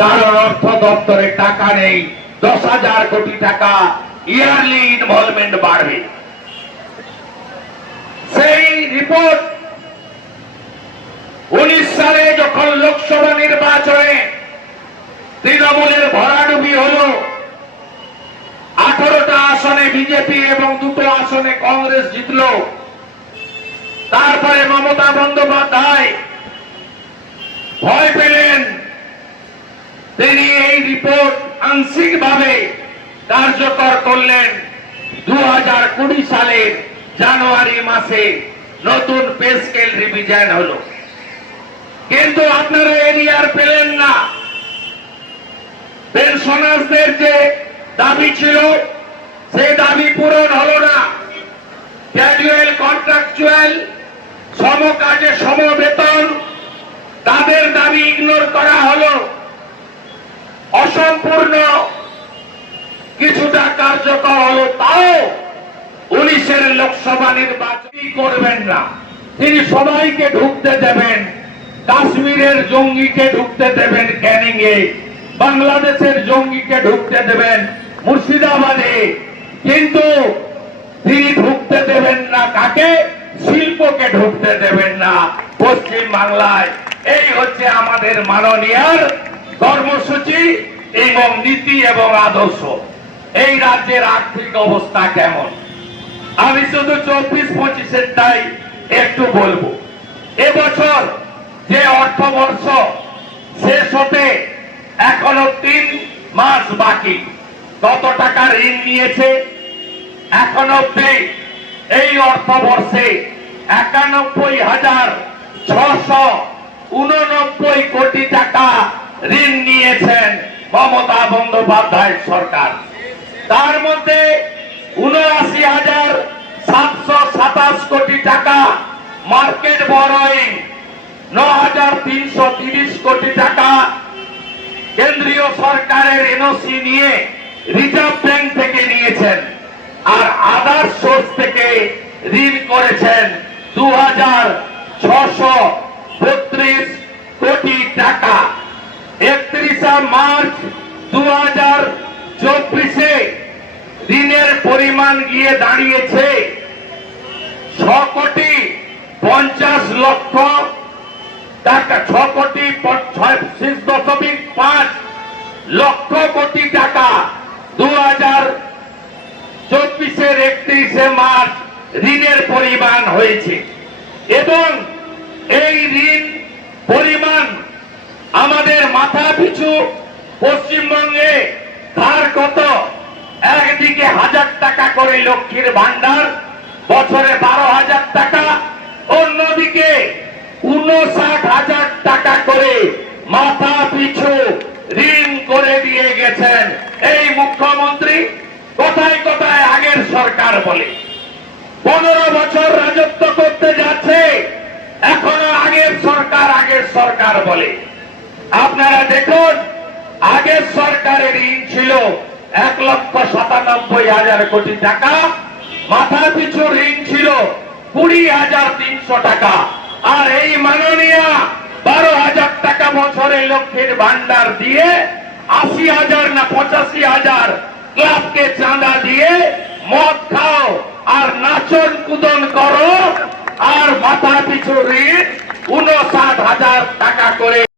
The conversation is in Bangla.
কারণ অর্থ দপ্তরে টাকা নেই। 10,000 কোটি টাকা ইয়ারলি ইনভলভমেন্ট বাড়বে। সেই রিপোর্ট 19 সালে যখন লোকসভা নির্বাচনে তৃণমূলের ভরাডুবি হলো, 18টা আসনে বিজেপি এবং 2টো আসনে কংগ্রেস জিতল। তারপরে মমতা বন্দ্যোপাধ্যায় ভয় পেলেন, তিনি এই রিপোর্ট আংশিকভাবে কার্যকর করলেন। 2020 সালের জানুয়ারি মাসে নতুন পে স্কেল রিভিশন হলো, কিন্তু আপনারা এরিয়ার পেলেন না। পেনশনারদের যে দাবি ছিল সেই দাবি পূরণ হলো না। ক্যাজুয়াল কন্ট্রাকচুয়াল সমকাজে সমবেতন তাদের দাবি ইগনোর করা হলো। অসম্পূর্ণ কিছুটা কার্যকর হলো, তাও 19-এর লোকসভা নির্বাচন করবেন না। তিনি সবাইকে ঢুকতে দেবেন, কাশ্মীরের জঙ্গিকে ঢুকতে দেবেন ক্যানিং এ, বাংলাদেশের জঙ্গিকে ঢুকতে দেবেন মুর্শিদাবাদে, কিন্তু তিনি ঢুকতে দেবেন না কাকে? শিল্পকে ঢুকতে দেবেন না পশ্চিম বাংলায়। এই হচ্ছে আমাদের মাননীয়ার কর্মসূচি এবং নীতি এবং আদর্শ। এই রাজ্যের আর্থিক অবস্থা কেমন আমি শুধু 24-25-এরটাই একটু বলবো। এবছর যে অর্থবর্ষ শেষ হতে এখনো 3 মাস বাকি, কত টাকা ঋণ নিয়েছে এখন অব্দি? এই অর্থবর্ষে 91,689 কোটি টাকা ঋণ নিয়েছেন মমতা বন্দ্যোপাধ্যায় সরকার। তার মধ্যে 79,727 কোটি টাকা মার্কেট বরোয়িং, 9,330 কোটি টাকা কেন্দ্রীয় সরকারের এনওসি নিয়ে রিজার্ভ ব্যাংক থেকে নিয়েছেন, আর আদার সোর্স থেকে ঋণ করেছেন 2,632 কোটি টাকা। 31 মার্চ 2024-এ ঋণের পরিমাণ গিয়ে দাঁড়িয়েছে 6,50,00,000 টাকা, 6,6.5 লক্ষ কোটি টাকা 2024-এর 31 মার্চ ঋণের পরিমাণ হয়েছে। এবং এই ঋণ পরিমাণ আমাদের মাথা পিছু পশ্চিমবঙ্গে ধার কত? একদিকে 1000 টাকা করে লক্ষ্মীর ভান্ডার, বছরে 12,000 টাকা, অন্যদিকে 59,000 টাকা করে মাথা পিছু ঋণ করে দিয়ে গেছেন এই মুখ্যমন্ত্রী। কোথায় কোথায় আগের সরকার বলে, 15 বছর রাজত্ব করতে যাচ্ছে, এখনো আগের সরকার বলে। আপনারা দেখুন, আগের সরকারের ঋণ ছিল 1,97,000 কোটি টাকা, মাথা পিছু ঋণ ছিল 20,300 টাকা। আর এই মাননীয়া 12,000 টাকা বছরে লক্ষ্মীর ভান্ডার দিয়ে 80,000 না 85,000 ক্লাবকে চাঁদা দিয়ে মদ খাও আর নাচন কুদন করো, আর মাথা পিছু ঋণ 59,000 টাকা করে